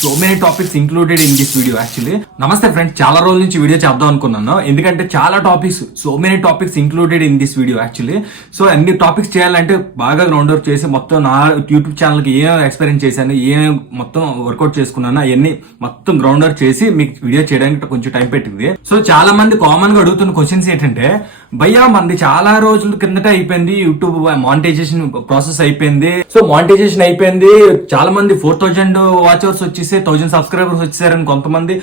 So many topics included in this video actually. నమస్తే friends, చాలా రోజుల నుంచి వీడియో చేద్దాం అనుకున్నాను, ఎందుకంటే చాలా topics, so many topics included in this video actually. So అన్ని టాపిక్స్ చేయాలంటే బాగా గ్రౌండ్ వర్క్ చేసి మొత్తం నా యూట్యూబ్ ఛానల్కి ఏం ఎక్స్పీరియన్స్ చేశాను, ఏం మొత్తం వర్కౌట్ చేసుకున్నాను, అవన్నీ మొత్తం గ్రౌండ్ వర్క్ చేసి మీకు వీడియో చేయడానికి కొంచెం టైం పెట్టింది. సో చాలా మంది కామన్ గా అడుగుతున్న క్వశ్చన్స్ ఏంటంటే, భయ్యా మంది చాలా రోజుల కిందట అయిపోయింది యూట్యూబ్ మానిటైజేషన్ ప్రాసెస్ అయిపోయింది, సో మానిటైజేషన్ అయిపోయింది, చాలా మంది 4000 వాచ్ అవర్స్ వచ్చేసి 1000 సబ్స్క్రైబర్స్ వచ్చేసారని కొంతమంది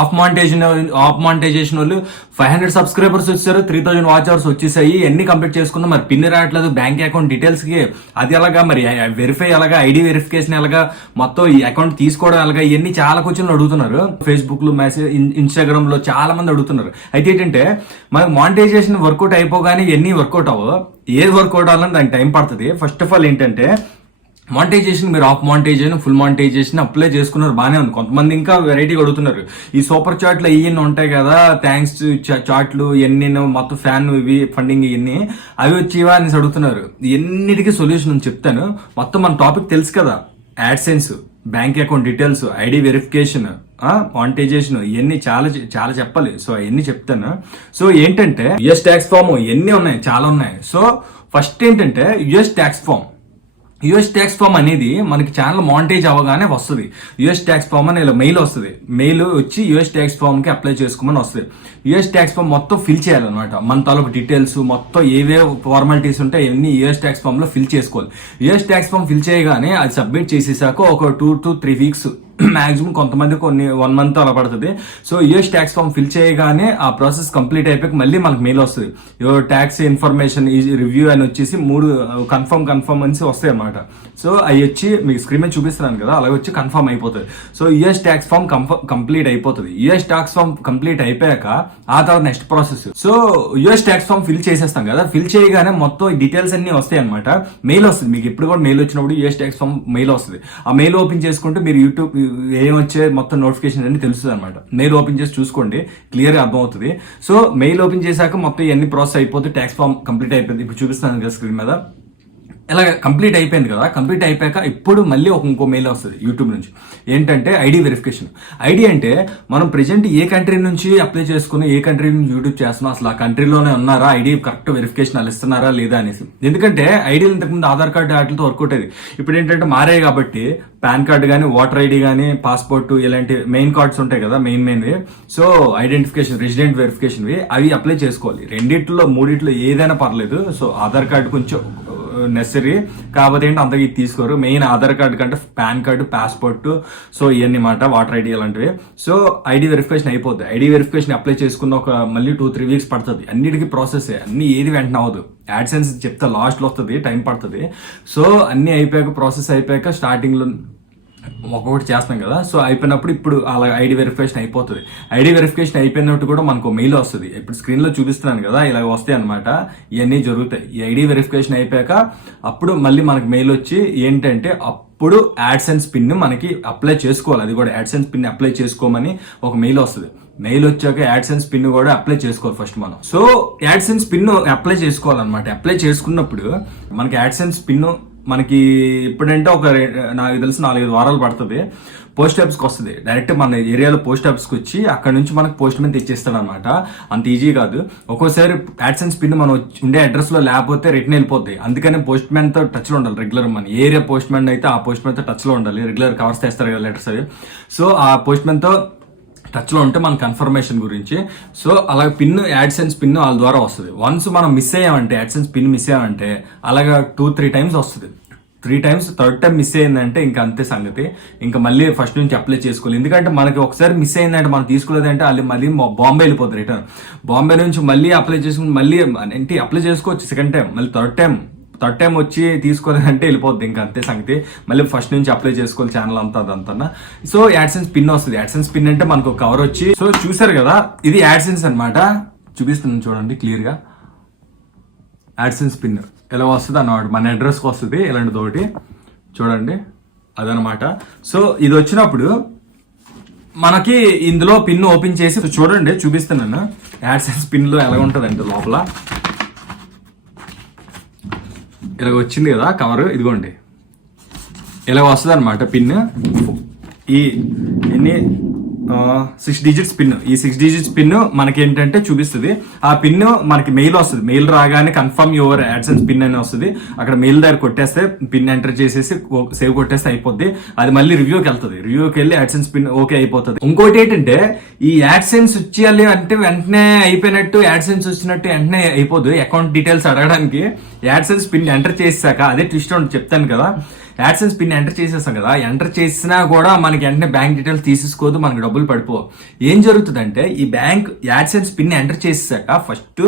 ఆఫ్ మానిటైజేషన్ వాళ్ళు 500 సబ్స్క్రైబర్స్ వచ్చారు, 3000 వాచ్ అవర్స్ వచ్చేసాయి, ఎన్ని కంప్లీట్ చేసుకున్నా మరి పిన్ రావట్లేదు బ్యాంక్ అకౌంట్ డీటెయిల్స్ కి, అది ఎలాగా మరి వెరిఫై ఎలాగా, ఐడి వెరిఫికేషన్ ఎలాగా, మొత్తం ఈ అకౌంట్ తీసుకోవడం ఎలాగా, ఇవన్నీ చాలా క్వశ్చన్లు అడుగుతున్నారు. ఫేస్బుక్ లో మెసేజ్, ఇన్స్టాగ్రామ్ లో చాలా మంది అడుగుతున్నారు. అయితే ఏంటంటే మనకు మానిటైజేషన్ వర్కౌట్ అయిపోగానే ఎన్ని వర్కౌట్ అవ్వవు, ఏది వర్కౌట్ అవ్వాలని దానికి టైం పడుతుంది. ఫస్ట్ ఆఫ్ ఆల్ ఏంటంటే మానిటైజేషన్ మీరు half monetization, full monetization apply చేసుకున్నారు, బాగానే ఉంది. కొంతమంది ఇంకా వెరైటీగా అడుగుతున్నారు, ఈ సూపర్ చాట్లు ఇవన్నీ ఉంటాయి కదా, థ్యాంక్స్ చాట్లు ఎన్ని మొత్తం ఫ్యాన్ ఇవి ఫండింగ్ ఇవన్నీ అవి వచ్చేవా అని అడుగుతున్నారు. ఎన్నిటికీ సొల్యూషన్ చెప్తాను. మొత్తం మన టాపిక్ తెలుసు కదా, AdSense, bank account details, ID verification, monetization, ఇవన్నీ చాలా చాలా చెప్పాలి. సో అవన్నీ చెప్తాను. సో ఏంటంటే యుఎస్ ట్యాక్స్ ఫామ్ ఇవన్నీ ఉన్నాయి, చాలా ఉన్నాయి. సో ఫస్ట్ ఏంటంటే US tax form. US tax form అనేది మనకి ఛానల్ మానిటైజ్ అవ్వగానే వస్తుంది. యుఎస్ ట్యాక్స్ ఫామ్ అని ఇలా మెయిల్ వస్తుంది, మెయిల్ వచ్చి యుఎస్ ట్యాక్స్ ఫామ్ కి అప్లై చేసుకోమని వస్తుంది. యుఎస్ ట్యాక్స్ ఫామ్ మొత్తం ఫిల్ చేయాలన్నమాట, మన తాలూకు డీటెయిల్స్ మొత్తం ఏవే ఫార్మాలిటీస్ ఉంటాయి అవన్నీ యుఎస్ ట్యాక్స్ ఫామ్ లో ఫిల్ చేసుకోవాలి. యుఎస్ ట్యాక్స్ ఫామ్ ఫిల్ చేయగానే అది సబ్మిట్ చేసేసాక ఒక 2 to 3 weeks మాక్సిమం, కొంతమంది 1 month అలా పడుతుంది. So US tax form fill చేయగానే ఆ ప్రాసెస్ కంప్లీట్ అయిపోయి మళ్ళీ మనకు మెయిల్ వస్తుంది, యువర్ ట్యాక్స్ ఇన్ఫర్మేషన్ రివ్యూ అని వచ్చేసి 3 కన్ఫర్మ్ అని వస్తాయి అన్నమాట. సో అవి వచ్చి మీకు స్క్రీన్ మీద చూపిస్తున్నాను కదా, అలాగే వచ్చి కన్ఫర్మ్ అయిపోతుంది. So US tax form complete అయిపోతుంది. యుఎస్ ట్యాక్స్ ఫామ్ కంప్లీట్ అయిపోయాక ఆ తర్వాత next process, so US tax form fill చేసేస్తాం కదా, ఫిల్ చేయగానే మొత్తం డీటెయిల్స్ అన్ని వస్తాయి అనమాట. మెయిల్ వస్తుంది మీకు, ఎప్పుడు కూడా మెయిల్ వచ్చినప్పుడు యుఎస్ ట్యాక్స్ ఫామ్ మెయిల్ వస్తుంది. ఆ మెయిల్ ఓపెన్ చేసుకుంటే మీరు యూట్యూబ్ ఏమొచ్చే మొత్తం నోటిఫికేషన్ అన్ని తెలుస్తుంది అనమాట. మెయిల్ ఓపెన్ చేసి చూసుకోండి, క్లియర్ గా అర్థమవుతుంది. సో మెయిల్ ఓపెన్ చేశాక మొత్తం ఇవన్నీ ప్రాసెస్ అయిపోతే ట్యాక్స్ ఫామ్ కంప్లీట్ అయిపోయింది. ఇప్పుడు చూపిస్తాను కదా స్క్రీన్ మీద, ఇలా కంప్లీట్ అయిపోయింది కదా. కంప్లీట్ అయిపోయాక ఇప్పుడు మళ్ళీ ఇంకో మెయిల్ వస్తుంది యూట్యూబ్ నుంచి, ఏంటంటే ఐడి వెరిఫికేషన్. ఐడి అంటే మనం ప్రెజెంట్ ఏ కంట్రీ నుంచి అప్లై చేసుకుని ఏ కంట్రీ నుంచి యూట్యూబ్ చేస్తున్నాం, అసలు ఆ కంట్రీలోనే ఉన్నారా, ఐడి కరెక్ట్ వెరిఫికేషన్ వాళ్ళు ఇస్తున్నారా లేదా అనేసి. ఎందుకంటే ఐడీలు ఇంతకుముందు ఆధార్ కార్డు వాటితో వర్కౌట్ అయ్యేది, ఇప్పుడు ఏంటంటే మారాయి కాబట్టి పాన్ కార్డు కానీ, ఓటర్ ఐడి కానీ, పాస్పోర్ట్, ఇలాంటి మెయిన్ కార్డ్స్ ఉంటాయి కదా, మెయిన్వి. సో ఐడెంటిఫికేషన్, రెసిడెంట్ వెరిఫికేషన్వి అవి అప్లై చేసుకోవాలి. రెండిట్లో మూడిట్లో ఏదైనా పర్లేదు. సో ఆధార్ కార్డు కొంచెం నెసరీ, కాకపోతే ఏంటి అంతగా ఇది తీసుకోరు. మెయిన్ ఆధార్ కార్డు కంటే పాన్ కార్డు, పాస్పోర్ట్, సో ఇవన్నీ మాట, వాటర్ ఐడి అలాంటివి. సో ఐడి వెరిఫికేషన్ అయిపోద్ది. ఐడి వెరిఫికేషన్ అప్లై చేసుకున్న ఒక మళ్ళీ 2-3 weeks పడుతుంది. అన్నిటికీ ప్రాసెస్, అన్ని ఏది వెంటనే అవ్వదు. యాడ్సెన్స్ చెప్తే లాస్ట్లో వస్తుంది, టైం పడుతుంది. సో అన్ని అయిపోయాక, ప్రాసెస్ అయిపోయాక స్టార్టింగ్ లో ఒక్కొక్కటి చేస్తాం కదా. సో అయిపోయినప్పుడు ఇప్పుడు అలా ఐడి వెరిఫికేషన్ అయిపోతుంది. ఐడి వెరిఫికేషన్ అయిపోయినట్టు కూడా మనకు మెయిల్ వస్తుంది. ఇప్పుడు స్క్రీన్ లో చూపిస్తున్నాను కదా, ఇలా వస్తాయి అనమాట. ఇవన్నీ జరుగుతాయి. ఈ ఐడి వెరిఫికేషన్ అయిపోయాక అప్పుడు మళ్ళీ మనకు మెయిల్ వచ్చి ఏంటంటే అప్పుడు యాడ్సెన్స్ పిన్ మనకి అప్లై చేసుకోవాలి. అది కూడా యాడ్సెన్స్ పిన్ అప్లై చేసుకోమని ఒక మెయిల్ వస్తుంది. మెయిల్ వచ్చాక యాడ్సెన్స్ పిన్ కూడా అప్లై చేసుకోవాలి ఫస్ట్ మనం. సో యాడ్సెన్స్ పిన్ అప్లై చేసుకోవాలన్నమాట. అప్లై చేసుకున్నప్పుడు మనకి యాడ్సెన్స్ పిన్ మనకి ఇప్పుడంటే నాకు తెలిసి 4-5 వారాలు పడుతుంది. పోస్ట్ ఆఫీస్కి వస్తుంది, డైరెక్ట్ మన ఏరియాలో పోస్ట్ ఆఫీస్కి వచ్చి అక్కడ నుంచి మనకు పోస్ట్ మ్యాన్ తెచ్చేస్తాడు అనమాట. అంత ఈజీ కాదు. ఒక్కోసారి యాడ్సెన్స్ పిన్ మనం ఉండే అడ్రస్ లో లేకపోతే రిటర్న్ వెళ్ళిపోద్ది. అందుకని పోస్ట్ మ్యాన్ తో టచ్ లో ఉండాలి రెగ్యులర్. మన ఏరియా పోస్ట్ మ్యాన్ అయితే ఆ పోస్ట్ మ్యాన్ తో టచ్ లో ఉండాలి. రెగ్యులర్ కవర్స్ తెస్తారు కదా లెటర్స్ అవి. సో ఆ పోస్ట్ మ్యాన్ తో టచ్ లో ఉంటే మన కన్ఫర్మేషన్ గురించి. సో అలాగే పిన్, యాడ్సెన్స్ పిన్ వాళ్ళ ద్వారా వస్తుంది. వన్స్ మనం మిస్ అయ్యామంటే, యాడ్సెన్స్ పిన్ మిస్ అయ్యామంటే అలాగా 2-3 times వస్తుంది. 3 times, థర్డ్ టైం మిస్ అయిందంటే ఇంకా అంతే సంగతి. ఇంకా మళ్ళీ ఫస్ట్ నుంచి అప్లై చేసుకోవాలి. ఎందుకంటే మనకి ఒకసారి మిస్ అయిందంటే మనం తీసుకోలేదంటే వాళ్ళు మళ్ళీ బాంబే వెళ్ళిపోతుంది రిటర్న్. బాంబే నుంచి మళ్ళీ అప్లై చేసుకుని మళ్ళీ ఏంటి అప్లై చేసుకోవచ్చు సెకండ్ టైం, మళ్ళీ థర్డ్ టైం వచ్చి తీసుకోలేదంటే వెళ్ళిపోద్ది, ఇంకా అంతే సంగతి. మళ్ళీ ఫస్ట్ నుంచి అప్లై చేసుకోవాలి ఛానల్ అంతా అదంతా. సో యాడ్సెన్స్ పిన్ వస్తుంది. యాడ్సెన్స్ పిన్ అంటే మనకు కవర్ వచ్చి, సో చూసారు కదా ఇది యాడ్సెన్స్ అనమాట. చూపిస్తున్నాను చూడండి క్లియర్ గా. యాడ్సెన్స్ పిన్ ఎలా వస్తుంది అన్నమాట, మన అడ్రస్కి వస్తుంది ఇలాంటి తోటి చూడండి, అదనమాట. సో ఇది వచ్చినప్పుడు మనకి ఇందులో పిన్ ఓపెన్ చేసి చూడండి, చూపిస్తున్నాను యాడ్సెన్స్ పిన్ లో ఎలా ఉంటుందండి. లోపల ఇలా వచ్చింది కదా కవర్, ఇదిగోండి ఇలా వస్తుంది అనమాట పిన్. ఈ ఎన్ని 6 డిజిట్స్ పిన్, ఈ 6 డిజిట్స్ పిన్ మనకి ఏంటంటే చూపిస్తుంది. ఆ పిన్ మనకి మెయిల్ వస్తుంది. మెయిల్ రాగానే కన్ఫర్మ్ యువర్ యాడ్సెన్స్ పిన్ అని వస్తుంది. అక్కడ మెయిల్ దగ్గర కొట్టేస్తే పిన్ ఎంటర్ చేసేసి సేవ్ కొట్టేస్తే అయిపోద్ది. అది మళ్ళీ రివ్యూకి వెళ్తుంది. రివ్యూకి వెళ్ళి యాడ్సెన్స్ పిన్ ఓకే అయిపోతుంది. ఇంకోటి ఏంటంటే ఈ యాడ్సెన్స్ వచ్చేయాలి అంటే వెంటనే అయిపోయినట్టు, యాడ్సెన్స్ వచ్చినట్టు వెంటనే అయిపోద్ది. అకౌంట్ డీటెయిల్స్ అడగడానికి యాడ్సెన్స్ పిన్ ఎంటర్ చేసాక అదే ట్విస్ట్ ఉంటుంది చెప్తాను కదా. యాడ్సెన్స్ పిన్ ఎంటర్ చేసేస్తాం కదా, ఎంటర్ చేసినా కూడా మనకి వెంటనే బ్యాంక్ డీటెయిల్స్ తీసేసుకోదు, మనకి డబ్బులు పడిపోవు. ఏం జరుగుతుందంటే ఈ బ్యాంక్ యాడ్సెన్స్ పిన్ ఎంటర్ చేసాక ఫస్ట్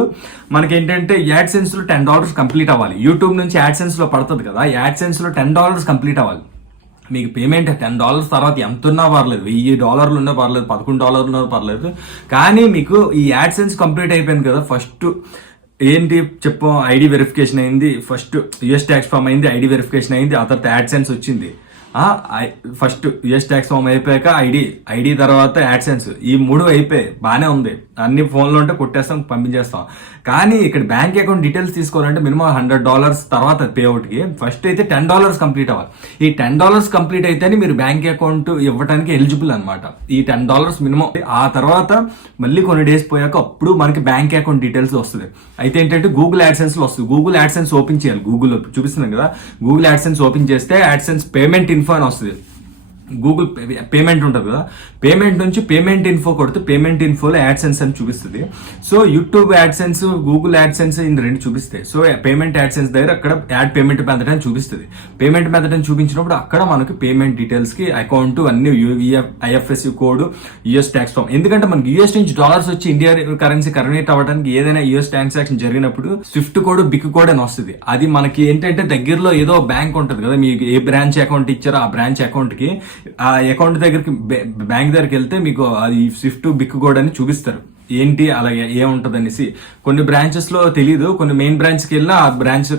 మనకి ఏంటంటే యాడ్సెన్స్ లో $10 కంప్లీట్ అవ్వాలి. యూట్యూబ్ నుంచి యాడ్సెన్స్ లో పడుతుంది కదా, యాడ్సెన్స్ లో $10 కంప్లీట్ అవ్వాలి. మీకు పేమెంట్ $10 తర్వాత ఎంత ఉన్నా పర్లేదు, $1000 ఉన్నా పర్లేదు, $11 ఉన్నా పర్లేదు. కానీ మీకు ఈ యాడ్సెన్స్ కంప్లీట్ అయిపోయింది కదా, ఫస్ట్ ఏంటి చెప్పు, ఐడి వెరిఫికేషన్ అయింది, ఫస్ట్ యూఎస్ ట్యాక్స్ ఫామ్ అయింది, ఐడి వెరిఫికేషన్ అయింది, ఆ తర్వాత యాడ్సెన్స్ వచ్చింది. ఫస్ట్ యూఎస్ ట్యాక్స్ ఫామ్ అయిపోయాక ఐడి తర్వాత యాడ్సెన్స్, ఈ 3 అయిపోయాయి, బాగానే ఉంది. అన్ని ఫోన్లో ఉంటే కొట్టేస్తాం, పంపించేస్తాం. కానీ ఇక్కడ బ్యాంక్ అకౌంట్ డీటెయిల్స్ తీసుకోవాలంటే మినిమం $100 తర్వాత పే అవుట్కి ఫస్ట్ అయితే $10 కంప్లీట్ అవ్వాలి. ఈ $10 కంప్లీట్ అయితేనే మీరు బ్యాంక్ అకౌంట్ ఇవ్వడానికి ఎలిజిబుల్ అనమాట. ఈ $10 మినిమం. ఆ తర్వాత మళ్ళీ కొన్ని డేస్ పోయాక అప్పుడు మనకి బ్యాంక్ అకౌంట్ డీటెయిల్స్ వస్తుంది. అయితే ఏంటంటే గూగుల్ యాడ్సెన్స్ లో వస్తుంది. గూగుల్ యాడ్సెన్స్ ఓపెన్ చేయాలి. గూగుల్ చూపిస్తున్నాం కదా, గూగుల్ యాడ్సెన్స్ ఓపెన్ చేస్తే యాడ్సెన్స్ పేమెంట్ ఇన్ఫో అని వస్తుంది. గూగుల్ పేమెంట్ ఉంటుంది కదా, పేమెంట్ నుంచి పేమెంట్ ఇన్ఫో కొడితే పేమెంట్ ఇన్ఫోలో యాడ్సెన్స్ అని చూపిస్తుంది. So YouTube AdSense, Google AdSense in రెండు చూపిస్తాయి. సో పేమెంట్ యాడ్సెన్స్ దగ్గర అక్కడ యాడ్ పేమెంట్ మెథడ్ అని చూపిస్తుంది. పేమెంట్ మెథడ్ అని చూపించినప్పుడు అక్కడ మనకు పేమెంట్ డీటెయిల్స్ కి అకౌంట్ అన్ని IFSC code, US tax form. ఎందుకంటే మనకి యూఎస్ నుంచి డాలర్స్ వచ్చి ఇండియా కరెన్సీ కన్వర్ట్ అవ్వడానికి ఏదైనా యూఎస్ ట్రాన్సాక్షన్ జరిగినప్పుడు స్విఫ్ట్ కోడ్, బిగ్ కోడ్ అని వస్తుంది. అది మనకి ఏంటంటే దగ్గరలో ఏదో బ్యాంక్ ఉంటుంది కదా, మీకు ఏ బ్రాంచ్ అకౌంట్ ఇచ్చారో ఆ బ్రాంచ్ అకౌంట్ కి, ఆ అకౌంట్ దగ్గరికి బ్యాంక్ దగ్గరికి వెళ్తే మీకు అది స్విఫ్ట్ బిగ్ కోడ్ అని చూపిస్తారు. ఏంటి అలాగే ఏముంటది అనేసి కొన్ని బ్రాంచెస్ లో తెలియదు. కొన్ని మెయిన్ బ్రాంచ్ కి వెళ్ళినా ఆ బ్రాంచ్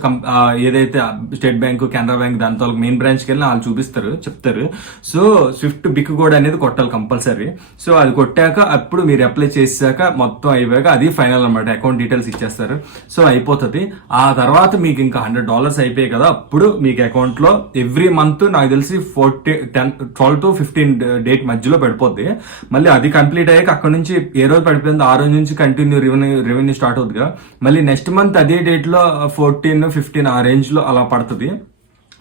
ఏదైతే స్టేట్ బ్యాంక్, కెనరా బ్యాంక్ దాంతో మెయిన్ బ్రాంచ్ కి వెళ్ళినా వాళ్ళు చూపిస్తారు, చెప్తారు. సో స్విఫ్ట్ బిగ్ కోడ్ అనేది కొట్టాలి కంపల్సరీ. సో అది కొట్టాక అప్పుడు మీరు అప్లై చేసాక మొత్తం అయిపోయాక అది ఫైనల్ అనమాట. అకౌంట్ డీటెయిల్స్ ఇచ్చేస్తారు. సో అయిపోతుంది. ఆ తర్వాత మీకు ఇంకా $100 అయిపోయాయి కదా, అప్పుడు మీకు అకౌంట్ లో ఎవ్రీ మంత్ నాకు తెలిసి 12 to 15 డేట్ మధ్యలో పడిపోద్ది. మళ్ళీ అది కంప్లీట్ అయ్యాక అక్కడ నుంచి ఏ రోజు పడిపోయింది ఆ రోజు నుంచి కంటిన్యూ రెవెన్యూ స్టార్ట్ అవుతుంది. మళ్ళీ నెక్స్ట్ మంత్ అదే డేట్ లో 14, 15 ఆ రేంజ్ లో అలా పడుతుంది.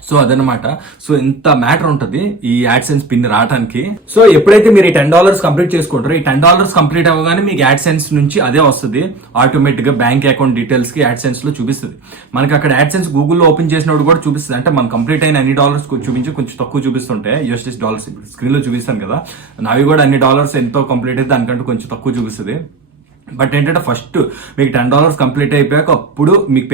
సో అదనమాట. సో ఇంత మ్యాటర్ ఉంటుంది ఈ యాడ్సెన్స్ పిన్ రావడానికి. సో ఎప్పుడైతే మీరు ఈ $10 కంప్లీట్ చేసుకుంటారో, ఈ $10 కంప్లీట్ అవ్వగానే మీకు యాడ్సెన్స్ నుంచి అదే వస్తుంది ఆటోమేటిక్ గా బ్యాంక్ అకౌంట్ డీటెయిల్స్ కి యాడ్సెన్స్ లో చూపిస్తుంది. మనకి అక్కడ యాడ్సెన్స్ గూగుల్లో ఓపెన్ చేసినప్పుడు కూడా చూపిస్తుంది. అంటే మనం కంప్లీట్ అయిన అన్ని డాలర్స్ చూపించి కొంచెం తక్కువ చూపిస్తుంటే యూఎస్ డాలర్స్ స్క్రీన్ లో చూపిస్తాను కదా, నావి కూడా అన్ని డాలర్స్ ఎంతో కంప్లీట్ అయితే దానికంటే కొంచెం తక్కువ చూపిస్తుంది. బట్ ఏంటంటే ఫస్ట్ మీకు $10 కంప్లీట్ అయిపోయాక అప్పుడు మీకు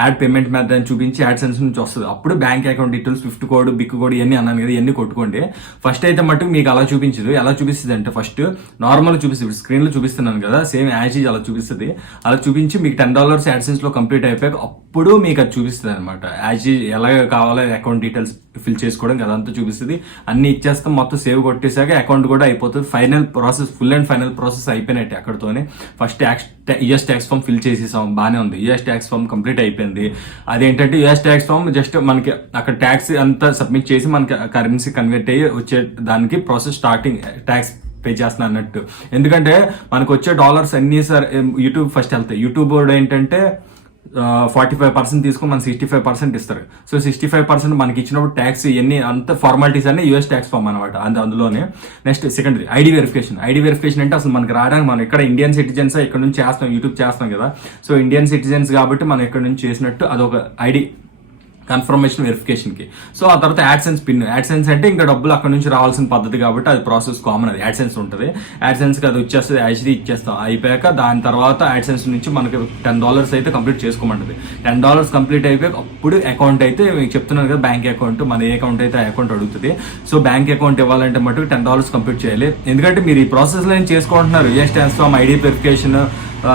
యాడ్ పేమెంట్ మెథడ్ అని చూపించి యాడ్సెన్స్ నుంచి వస్తుంది. అప్పుడు bank account details, swift code, big code ఇవన్నీ అన్నాను కదా, ఇవన్నీ కొట్టుకోండి. ఫస్ట్ అయితే మటుకు మీకు అలా చూపించదు. ఎలా చూపిస్తుంది అంటే ఫస్ట్ నార్మల్ చూపిస్తుంది, స్క్రీన్ లో చూపిస్తున్నాను కదా, సేమ్ యాజ్ అలా చూపిస్తుంది. అలా చూపించి మీకు $10 యాడ్సెన్స్ లో కంప్లీట్ అయిపోయాక అప్పుడు మీకు అది చూపిస్తుంది అనమాట. యాజ్ ఎలాగ కావాలో అకౌంట్ డీటెయిల్స్ ఫిల్ చేసుకోవడం అదంతా చూపిస్తుంది. అన్ని ఇచ్చేస్తాం, మొత్తం సేవ్ కొట్టేసాక అకౌంట్ కూడా అయిపోతుంది. Final process, full and final process అయిపోయినట్టే అక్కడతోనే. First US tax form fill చేసేసాం, బానే ఉంది. యూఎస్ ట్యాక్స్ ఫామ్ కంప్లీట్ అయిపోయింది. అదేంటంటే యూఎస్ ట్యాక్స్ ఫామ్ జస్ట్ మనకి అక్కడ ట్యాక్స్ అంతా సబ్మిట్ చేసి మనకి కరెన్సీ కన్వర్ట్ అయ్యి వచ్చే దానికి ప్రాసెస్ స్టార్టింగ్ ట్యాక్స్ పే చేస్తున్నా అన్నట్టు. ఎందుకంటే మనకు వచ్చే డాలర్స్ అన్ని సార్ యూట్యూబ్ ఫస్ట్ వెళ్తాయి. యూట్యూబ్ ఏంటంటే 45% తీసుకుని మనకి 65% ఇస్తారు. సో 65% మనకి ఇచ్చినప్పుడు ట్యాక్స్ ఇవన్నీ అంత ఫార్మాలిటీస్ అన్ని యూఎస్ ట్యాక్స్ ఫామ్ అనమాట. అందులోనే next secondary ID verification. ID verification అంటే అసలు మనకి రావడానికి మనం ఇక్కడ ఇండియన్ సిటిజన్స్ ఇక్కడ నుంచి చేస్తాం, యూట్యూబ్ చేస్తాం కదా. సో ఇండియన్ సిటిజన్స్ కాబట్టి మనం ఇక్కడ నుంచి చేసినట్టు అదొక ఐడి కన్ఫర్మేషన్ వెరిఫికేషన్ కి. సో ఆ తర్వాత యాడ్సెన్స్ పిన్. యాడ్సెన్స్ అంటే ఇంకా డబ్బులు అక్కడ నుంచి రావాల్సిన పద్ధతి కాబట్టి అది ప్రాసెస్ కామన్. అది యాడ్సెన్స్ ఉంటుంది. యాడ్సెన్స్ కి అది వచ్చేస్తుంది, యాడ్సీ ఇచ్చేస్తాం. అయిపోయాక దాని తర్వాత యాడ్సెన్స్ నుంచి మనకి $10 అయితే కంప్లీట్ చేసుకోమంటుంది. $10 కంప్లీట్ అయిపోయాక అప్పుడు అకౌంట్ అయితే మీకు చెప్తున్నాను కదా, బ్యాంక్ అకౌంట్ మన ఏ అకౌంట్ అయితే ఆ అకౌంట్ అడుగుతుంది. సో బ్యాంక్ అకౌంట్ ఇవ్వాలంటే మటుకు $10 కంప్లీట్ చేయాలి. ఎందుకంటే మీరు ఈ ప్రాసెస్ లో చేసుకుంటున్నారు, US tax form, ID verification,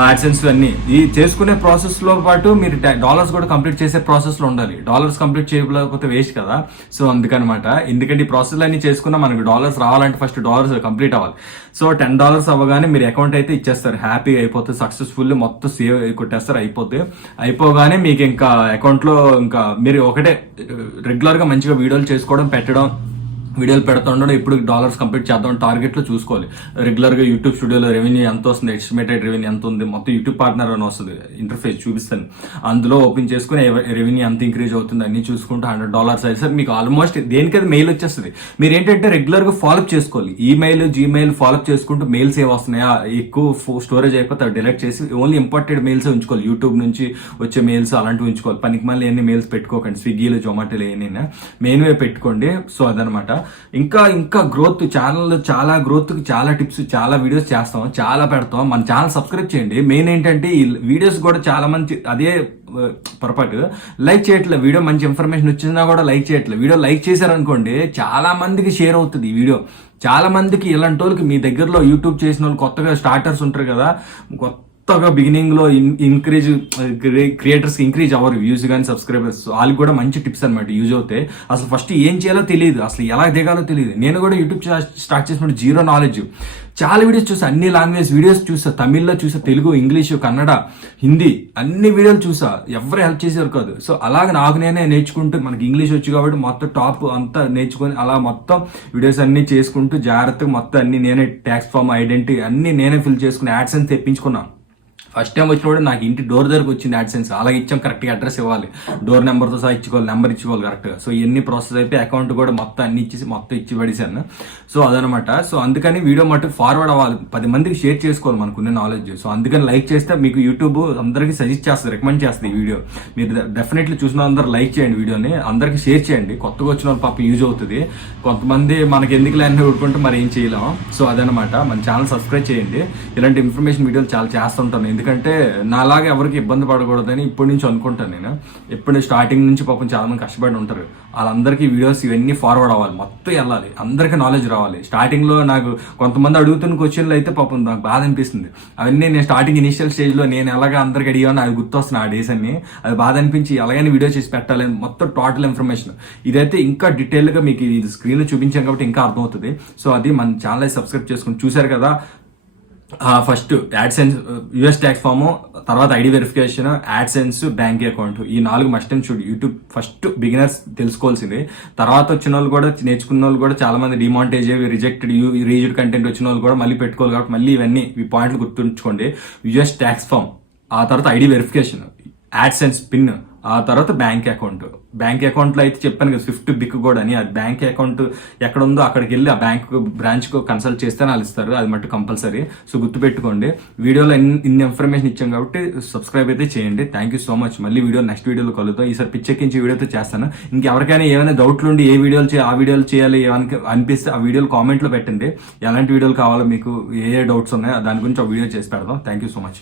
AdSense అన్ని ఈ చేసుకునే ప్రాసెస్ లో పాటు మీరు డాలర్స్ కూడా కంప్లీట్ చేసే ప్రాసెస్ లో ఉండాలి. డాలర్స్ కంప్లీట్ చేయకపోతే వేస్ట్ కదా. సో అందుకనమాట. ఎందుకంటే ఈ ప్రాసెస్ అన్ని చేసుకున్నా మనకి డాలర్స్ రావాలంటే ఫస్ట్ డాలర్స్ కంప్లీట్ అవ్వాలి. సో $10 అవ్వగానే మీరు అకౌంట్ అయితే ఇచ్చేస్తారు, హ్యాపీగా అయిపోతుంది, సక్సెస్ఫుల్ మొత్తం సేవ్ కొట్టేస్తారు, అయిపోతుంది. అయిపోగానే మీకు ఇంకా అకౌంట్ లో ఇంకా మీరు ఒకటే రెగ్యులర్ గా మంచిగా వీడియోలు చేసుకోవడం, పెట్టడం, వీడియోలు పెడుతుండడం ఇప్పుడు డాలర్స్ కంప్లీట్ చేద్దాం టార్గెట్లో చూసుకోవాలి. రెగ్యులర్గా యూట్యూబ్ స్టూడియోలో రెవెన్యూ ఎంత వస్తుంది, ఎస్టిమేటెడ్ రెవెన్యూ ఎంత ఉంది, మొత్తం యూట్యూబ్ పార్ట్నర్ అని వస్తుంది, ఇంటర్ఫేస్ చూపిస్తాను. అందులో ఓపెన్ చేసుకుని రెవెన్యూ ఎంత ఇంక్రీజ్ అవుతుంది అన్ని చూసుకుంటూ $100 అయితే సార్ మీకు ఆల్మోస్ట్ దేనికైతే మెయిల్ వచ్చేస్తుంది. మీరు ఏంటంటే రెగ్యులర్గా ఫాలోఅప్ చేసుకోవాలి. ఈమెయిల్ జీమెయిల్ ఫాలోఅప్ చేసుకుంటూ మెయిల్స్ ఏమి వస్తున్నాయా, ఎక్కువ స్టోరేజ్ అయిపోతే అవి డిలీట్ చేసి ఓన్లీ ఇంపార్టెంట్ మెయిల్స్ ఉంచుకోవాలి. యూట్యూబ్ నుంచి వచ్చే మెయిల్స్ అలాంటివి ఉంచుకోవాలి. పనికి మళ్ళీ ఎన్ని మెయిల్స్ పెట్టుకోకండి. స్విగ్గీలో జొమాటోలో ఏమైనా మెయిన్వే పెట్టుకోండి. సో అదనమాట. ఇంకా గ్రోత్ ఛానల్, చాలా గ్రోత్, చాలా టిప్స్, చాలా వీడియోస్ చేస్తాం, చాలా పెడతాం. మన ఛానల్ సబ్స్క్రైబ్ చేయండి. మెయిన్ ఏంటంటే ఈ వీడియోస్ కూడా చాలా మంది అదే పొరపాటు లైక్ చేయట్లేదు. వీడియో మంచి ఇన్ఫర్మేషన్ వచ్చినా కూడా లైక్ చేయట్లేదు. వీడియో లైక్ చేశారనుకోండి చాలా మందికి షేర్ అవుతుంది ఈ వీడియో. చాలా మందికి ఇలాంటి వాళ్ళకి మీ దగ్గరలో యూట్యూబ్ చేసిన వాళ్ళు కొత్తగా స్టార్టర్స్ ఉంటారు కదా, కొత్తగా బిగినింగ్ లో క్రియేటర్స్ ఇంక్రీజ్ అవ్వరు వ్యూస్ కానీ సబ్స్క్రైబర్స్. వాళ్ళకి కూడా మంచి టిప్స్ అనమాట యూజ్ అవుతాయి. అసలు ఫస్ట్ ఏం చేయాలో తెలియదు, అసలు ఎలా దిగాలో తెలియదు. నేను కూడా యూట్యూబ్ స్టార్ట్ చేసినప్పుడు జీరో నాలెడ్జ్. చాలా వీడియోస్ చూసా, అన్ని లాంగ్వేజ్ వీడియోస్ చూసా, తమిళ్లో చూసా, తెలుగు, ఇంగ్లీషు, కన్నడ, హిందీ అన్ని వీడియోలు చూసా. ఎవరు హెల్ప్ చేసేవారు కాదు. సో అలాగే నాకు నేనే నేర్చుకుంటూ, మనకి ఇంగ్లీష్ వచ్చి కాబట్టి మొత్తం టాప్ అంతా నేర్చుకొని అలా మొత్తం వీడియోస్ అన్ని చేసుకుంటూ జాగ్రత్తగా మొత్తం అన్ని నేనే ట్యాక్స్ ఫామ్, ఐడెంటిటీ అన్ని నేనే ఫిల్ చేసుకుని యాడ్సెన్స్ తెప్పించుకున్నాను. ఫస్ట్ టైం వచ్చినప్పుడు నాకు ఇంటి డోర్ దగ్గరకు వచ్చింది యాడ్సెన్స్. అలాగే ఇచ్చాం, కరెక్ట్గా అడ్రస్ ఇవ్వాలి, డోర్ నెంబర్తో సహా ఇచ్చుకోవాలి, నెంబర్ ఇచ్చుకోవాలి కరెక్ట్గా. సో ఇవన్నీ ప్రాసెస్ అయిపోయి అకౌంట్ కూడా మొత్తం అన్ని ఇచ్చేసి మొత్తం ఇచ్చి పడేసాను. సో అదనమాట. సో అందుకని వీడియో మటుకు ఫార్వర్డ్ అవ్వాలి, 10 మందికి షేర్ చేసుకోవాలి మనకున్న నాలెడ్జ్. సో అందుకని లైక్ చేస్తే మీకు యూట్యూబ్ అందరికీ సజెస్ట్ చేస్తుంది, రికమెండ్ చేస్తుంది ఈ వీడియో. మీరు డెఫినెట్లీ చూసిన అందరూ లైక్ చేయండి, వీడియోని అందరికీ షేర్ చేయండి. కొత్తగా వచ్చిన వాళ్ళు పాప యూజ్ అవుతుంది. కొంతమంది మనకి ఎందుకు లేని ఊరుకుంటే మరి ఏం చేయలేము. సో అదనమాట. మన ఛానల్ సబ్స్క్రైబ్ చేయండి. ఇలాంటి ఇన్ఫర్మేషన్ వీడియోలు చాలా చేస్తుంటాను. ఎందుకంటే నాలాగా ఎవరికి ఇబ్బంది పడకూడదని ఇప్పటి నుంచి అనుకుంటాను నేను. ఎప్పుడు స్టార్టింగ్ నుంచి పాపం చాలా మంది కష్టపడి ఉంటారు. వాళ్ళందరికీ వీడియోస్ ఇవన్నీ ఫార్వర్డ్ అవ్వాలి, మొత్తం వెళ్ళాలి, అందరికీ నాలెడ్జ్ రావాలి. స్టార్టింగ్ లో నాకు కొంతమంది అడుగుతున్న క్వశ్చన్లు అయితే పాపం నాకు బాధ అనిపిస్తుంది. అవన్నీ నేను స్టార్టింగ్ ఇనిషియల్ స్టేజ్ లో నేను ఎలాగా అందరికి అడిగాను అది గుర్తొస్తున్నాను ఆ డేస్ అన్ని. అది బాధ అనిపించి ఎలాగైనా వీడియో చేసి పెట్టాలి, మొత్తం టోటల్ ఇన్ఫర్మేషన్. ఇదైతే ఇంకా డీటెయిల్ గా మీకు ఇది స్క్రీన్ లో చూపించాను కాబట్టి ఇంకా అర్థమవుతుంది. సో అది మన ఛానల్ సబ్స్క్రైబ్ చేసుకుని చూసారు కదా. First AdSense, US tax form, తర్వాత ID verification, AdSense, bank account, ఈ 4 must and should YouTube first beginners తెలుసుకోవాల్సింది. తర్వాత వచ్చిన వాళ్ళు కూడా, నేర్చుకున్న వాళ్ళు కూడా చాలా మంది డిమానిటైజ్ అయ్యి రిజెక్టెడ్ రీజ్డ్ కంటెంట్ వచ్చిన వాళ్ళు కూడా మళ్ళీ పెట్టుకోవాలి. కాబట్టి మళ్ళీ ఇవన్నీ ఈ పాయింట్లు గుర్తుంచుకోండి. యూఎస్ ట్యాక్స్ ఫామ్, ఆ తర్వాత ఐడి వెరిఫికేషన్, యాడ్సెన్స్ పిన్, ఆ తర్వాత బ్యాంక్ అకౌంట్. బ్యాంక్ అకౌంట్లో అయితే చెప్పాను కదా స్విఫ్ట్ బిక్ కూడా అని. అది బ్యాంక్ అకౌంట్ ఎక్కడ ఉందో అక్కడికి వెళ్ళి ఆ బ్యాంక్ బ్రాంచ్కు కన్సల్ట్ చేస్తే వాళ్ళు ఇస్తారు. అది మట్టు కంపల్సరీ. సో గుర్తుపెట్టుకోండి. వీడియోలో ఇన్ని ఇన్ఫర్మేషన్ ఇచ్చాం కాబట్టి సబ్స్క్రైబ్ అయితే చేయండి. Thank you so much. మళ్ళీ నెక్స్ట్ వీడియోలో కలుద్దాం. ఈసారి పిచ్చెక్కించి వీడియోతో చేస్తాను. ఇంకెవరికైనా ఏమైనా డౌట్లు ఉండి ఏ వీడియోలు ఆ వీడియోలు చేయాలి ఏమైనా అనిపిస్తే ఆ వీడియోలు కామెంట్లో పెట్టండి. ఎలాంటి వీడియోలు కావాలో మీకు ఏ డౌట్స్ ఉన్నాయో దాని గురించి ఆ వీడియో చేసి పెడదాం. Thank you so much.